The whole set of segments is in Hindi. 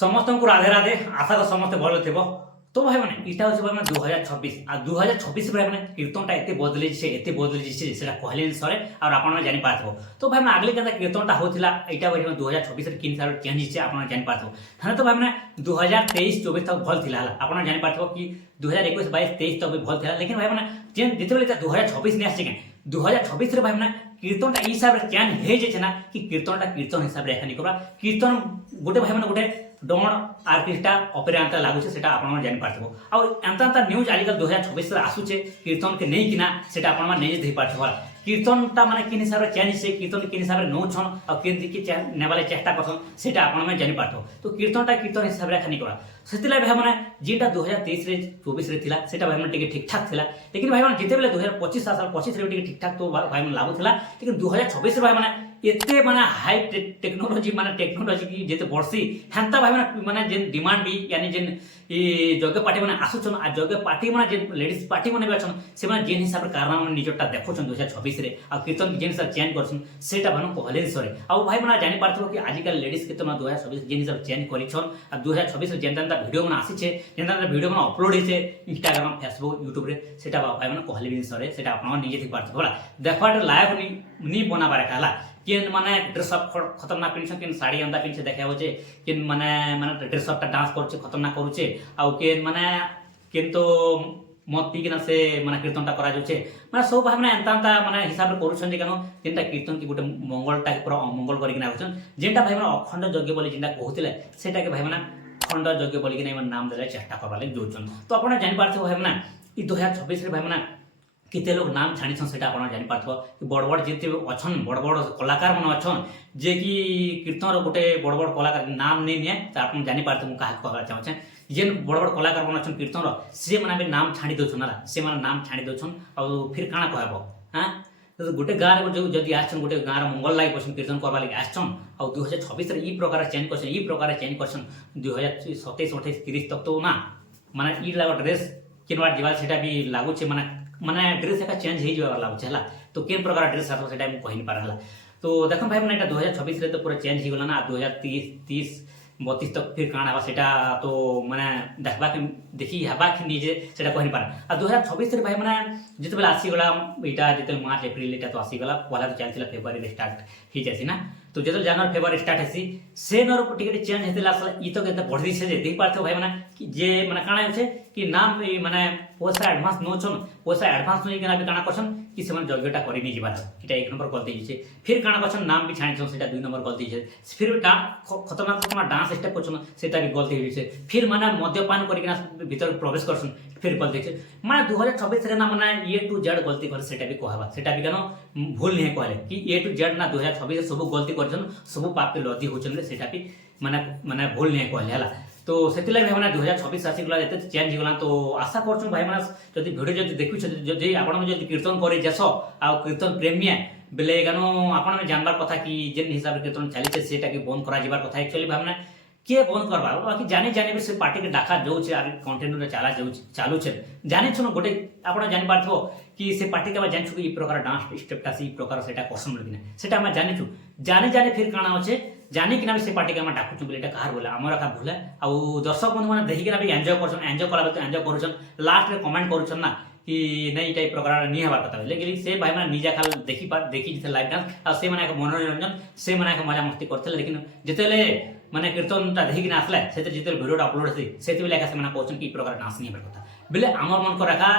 समस्त को राधे राधे आशा कर समस्त भल थे। तो भाई मैंने इटा हूँ भाई 2026 आ 2026 भाई मैंने कीर्तनटा एत बदली से कहले सरे और आप जानी पारथो। तो भाई मैंने आगले क्या कीर्तनटा होता यहाँ भाई 2026 किन हिसाब से चेंज आप जानी पारथो। हाँ तो भाई मैंने 2023-24 तक भल थी आप जानी पारथो कि 2021-22-23 तक भी भल था। लेकिन भाई मैंने जिते 2026 नहीं आसे 2026 भाई मैंने कीर्तनटा हिसाब से चेंज हो कि कीर्तनटा कीर्तन हिसाब से नहीं करवा। कीर्तन गोटे भाई मैंने गोटे डण आर्टिस्टा अपेरा एंता लागुचे सेटा आपण जानि पारथबो। आ एंता न्यूज आजिकल 2026 आसुचे कीर्तन के नहीं किना सेटा आपण माने नहीं पारथबो। कीर्तनटा माने किन हिसाब से चेंज से कीर्तन किन हिसाब से नौछन और किन दिके नेबाले चेष्टा करछन सेटा आपण माने जानि पारथबो। तो कीर्तनटा कीर्तन हिसाब से खानी करा सेतिला भाई माने जेटा 2023 रे 24 रे थिला सेटा भाई माने ठीक ठाक थिला। लेकिन भाई माने जिते बेले 2025 साल 25 रे ठीक ठाक तो भाई माने लागु थिला। लेकिन 2026 रे भाई माने एते माने हाई टेक्नोलॉजी माने टेक्नोलॉजी की जेते बरसी हेंता भाई माने जेन डिमांड भी यानी जेन जगे पार्टी माने आसुछन आ जगे पार्टी माने जेन लेडीज पार्टी माने भी अछन से माने जेन हिसाब रे कारण माने निजटा देखोछन 2026 रे आ कीर्तन जेन हिसाब चेंज करछन सेटा भानु कहले सरे। आ भाई माने जानि पारथबो कि आजिकल लेडीज कीर्तन 2026 जेन हिसाब चेंज करिछन आ 2026 रे जेनता वीडियो माने आसीछे जेनता वीडियो माने अपलोड हिचे इंस्टाग्राम फेसबुक यूट्यूब रे सेटा भाई माने कहले सरे सेटा आपन निजे थी पारथबो होला देखवाट लाइव नी बनाबार कहला किन माने ड्रेस अप खतरनाक पिनछ किन साड़ी अंदा पिनछ देखा होचे किन माने ड्रेस अप डांस करछे खतरनाक करूचे आ किन माने किन तो मत पीकिना से माने कीर्तनटा करा जाउचे माने सब भाई माने एंता माने हिसाब रे करूछन जे कनो जेनटा कीर्तन की गोटे मंगलटा पूरा अमंगल करिकिना होछन जेनटा भाई माने अखंड यज्ञ बोली जेनटा कहउतिले सेटा के भाई माने अखंड यज्ञ बोली कि नै नाम देले चेष्टा करबा लागि जोचन। तो आपण जानि पारथो भाई माने ई 2026 रे भाई माने किते लोग नाम छाणीछन सेटा आपण जानि पारथो कि बड़ बड़ जेते अछन बड़ बड़ कलाकार मन अछन जे कि कीर्तन रो गोटे बड़ बड़ कलाकार नाम नै निए त आपण जानि पारथो मु काहा कहबा चाहौ छै जेन बड़ बड़ कलाकार मन अछन कीर्तन रो से माने भी नाम छाणी दोछन ना से माने नाम छाणी दोछन आ फिर काना कहबो। हां तो गोटे गाँव में जो जदि आछन गोटे गाँव मंगल लागि पसन कीर्तन करबा लागि आछन आ 2026 रे ई प्रकार चेंज करछन ई प्रकार चेंज करछन 2027 28 30 तक तो ना माने ई लागो ड्रेस किनवा दिवाल सेटा भी लागु छे माने ड्रेस एका चेंज हे जवा लागु छला। तो केन प्रकार ड्रेस आतो सेटा हम कहि पारला। तो देखम भाई माने एटा 2026 रे तो पूरा चेंज ही गला ना 2030 32 तक फिर काना बा सेटा तो माने देखबा के देखि हबा के निजे सेटा कहि पार आ 2026 रे भाई माने जते बेला आसी गला एटा जते मार्च अप्रैल एटा तो आसी गला पहला तो चलथिला फेब्रुआरी रे स्टार्ट ही जासी ना। तो जते जनवरी फेब्रुआरी स्टार्ट हेसी से नर टिकट चेंज हेतिला असला ई तो केते बढ़ी से देख पारथो भाई माने कि जे माने काना होछे कि नाम माने पैसा एडवांस नोछन पैसा एडवांस नै केना भी काना करछन कि से माने जगटा करि नि जिबार एटा एक नंबर गलती छे। फिर काना करछन नाम भी छाणी छन सेटा दुई नंबर गलती छे। फिर खतरनाक डांस स्टेप करछन सेटा भी गलती होइछे। फिर माने मद्यपान करिकना भीतर प्रवेश करछन फिर गलती छे। माने 2026 रे ना माने ए टू जेड गलती कर सेटा भी कहबा सेटा भी कनो भूल नहीं कहले कि ए टू जेड ना 2026 सब गलती करछन सब पाप के लदी होछन सेटा भी माने भूल नहीं कहले हला। तो सेतिला भाई माने 2026 आसी गला एते चेंज गला। तो आशा करछु भाई माने जदि वीडियो जदि देखु जदि आपण जदि कीर्तन करे जसो आ कीर्तन प्रेमी बेले गानो आपण जानबार कथा कि जेन हिसाब रे कीर्तन चली सेटा के बंद करा जिबार कथा एक्चुअली भाई माने के बंद करबा बाकी जाने जाने भी से पार्टी के डाका जाउ छे आ कंटेंट रे चला जाउ चालू छे जाने छनो गोटे आपण जानि पारथो कि से पार्टी के जानि छु कि ई प्रकार डांस स्टेपटा से ई प्रकार सेटा कसम लगिना सेटा हम जानि छु जाने जाने फिर काना होछे जानि कि ना से पार्टी के हम डाकु छु बोले एटा कार बोला हमर का भूला आ दर्शक बंधु माने देखि कि ना भी एन्जॉय करछन एन्जॉय कला तो एन्जॉय करछन लास्ट रे कमेंट करछन ना कि नहीं टाइप प्रकार नहीं हबार कथा लेकिन से भाई माने निजा खाल देखि जते लाइव डांस आ से माने मनोरंजन से माने मजा मस्ती करथले। लेकिन जतेले माने कीर्तनटा देखि कि आसले सेते जते वीडियोटा अपलोड हेसी सेते बेले से माने कहछन कि प्रकार डांस नहीं हबार कथा बेले हमर मन को रखा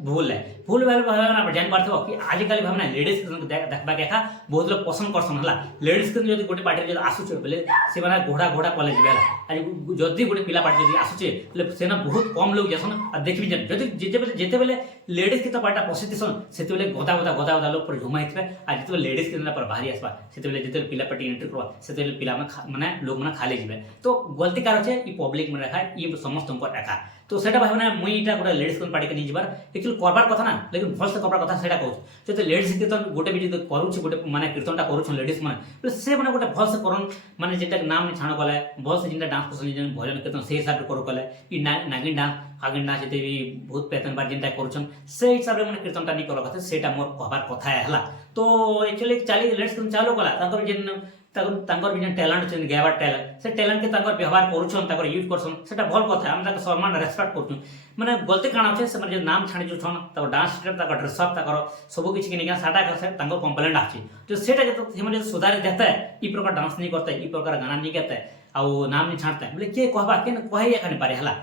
भूल है भूल भाई जान पारथो कि आजिकल भावना लेडीज देखबा के बहुत लोग पसंद करसन हला। लेडीज के जदि गोटे पार्टी जदि आसुचे बेले से माने घोड़ा घोड़ा कॉलेज बेला आज जदि गोटे पिला पार्टी जदि आसुचे बेले सेना बहुत कम लोग जसन आ देखबि जदि जेते बेले लेडीज के तो पार्टा पसिसन सेते बेले गदा लोग पर झुमा हितबे आ जेते लेडीज के पर भारी आसबा सेते बेले जेते पिला पार्टी एंट्री करबा सेते बेले पिला माने लोग माने खाली जिबे। तो गलती कार होचे ई पब्लिक में रखा ई समस्त को रखा। तो सेटा भाई माने मुई इटा गोटे लेडीज के पार्टी के नि जिबार एक्चुअली करबार कथा ना लेकिन भल से करबार कथा सेटा कहू जते लेडीज कीर्तन गोटे भी जदि करूछ गोटे माने कीर्तनटा करूछ लेडीज माने से माने गोटे भल से करन माने जेटा नाम नि छाण गले भल से जिनटा डांस करछन जेन भजन कीर्तन से हिसाब करू गले ई नागिन डांस जते भी बहुत पैतन बार जिनटा करूछन से हिसाब रे माने कीर्तनटा नि कर कथा सेटा मोर कहबार कथा हला। तो एक्चुअली चाली लेडीज कीर्तन चालू कला ताकर जेन ତାଙ୍କର ବି ଯେନ୍ ଟ୍ୟାଲେଣ୍ଟ ଅଛି ଗାଇବାର ଟ୍ୟାଲେଣ୍ଟ ସେ ଟ୍ୟାଲେଣ୍ଟ କେ ତାଙ୍କର ବ୍ୟବହାର କରୁଛନ୍ ତାଙ୍କର ୟୁଜ୍ କରଛନ୍ ସେଟା ଭଲ କଥା ଆମେ ତାଙ୍କ ସମ୍ମାନ ରେସପେକ୍ଟ କରୁଛୁ ମାନେ ଗଲତି କାଣା ଅଛି ସେମାନେ ଯେ ନାମ ଛାଣି ଯାଉଛନ୍ ତାଙ୍କ ଡାନ୍ସ ଷ୍ଟେପ୍ ତାଙ୍କର ଡ୍ରେସଅପ୍ ତାଙ୍କର ସବୁ କିଛି ନେଇକି ସେଟା ତାଙ୍କର କମ୍ପ୍ଲେଣ୍ଟ ଆସୁଛି ତ ସେଟା ଯେତେ ସେମାନେ ଯଦି ସୁଧାରି ଦେତେ ଇ ପ୍ରକାର ଡାନ୍ସ ନେଇ କରତେ ଇ ପ୍ରକାର ଗାନା ନେଇ ଗାତେ ଆଉ ନାମ ନେଇ ଛାଡ଼ତେ ବୋଲେ କିଏ कहबा କିଏ କହି ଏଖାନି ପାରେ ହେଲା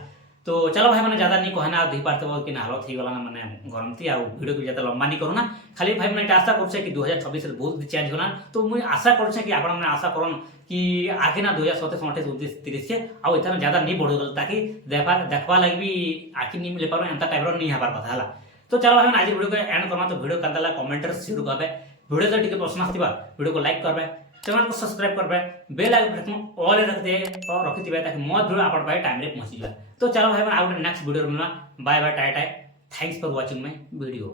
तो चलो भाई मैंने ज़्यादा नहीं कहना धोई पारते कि हालत हो गला मैंने गरमती आ वीडियो को ज़्यादा लंबा नहीं करूना खाली भाई मैंने आशा कर कि 2026 बहुत चेंज होना तो मुझे आशा कर कि आप आशा करन कि आगे ना 2027 28 29 30 से आउ इतना ज़्यादा नहीं बढ़ ताकि देखवा लगे भी आखिर नहीं मिल पार एंता टाइप नहीं हबार कथा है तो चलो भाई आज वीडियो को एंड करना तो वीडियो का कमेंट शेयर करबे वीडियो तो टी पसंद आसवा वीडियो को लाइक करबे चैनल को सब्सक्राइब करबे बेल आइकन ऑल रखते रखिथिबे ताकि मोर वीडियो आपण पाए टाइम रे पहुंची जाए तो चलो भाई आउट नेक्स्ट वीडियो मिलना bye bye tata thanks for watching my video.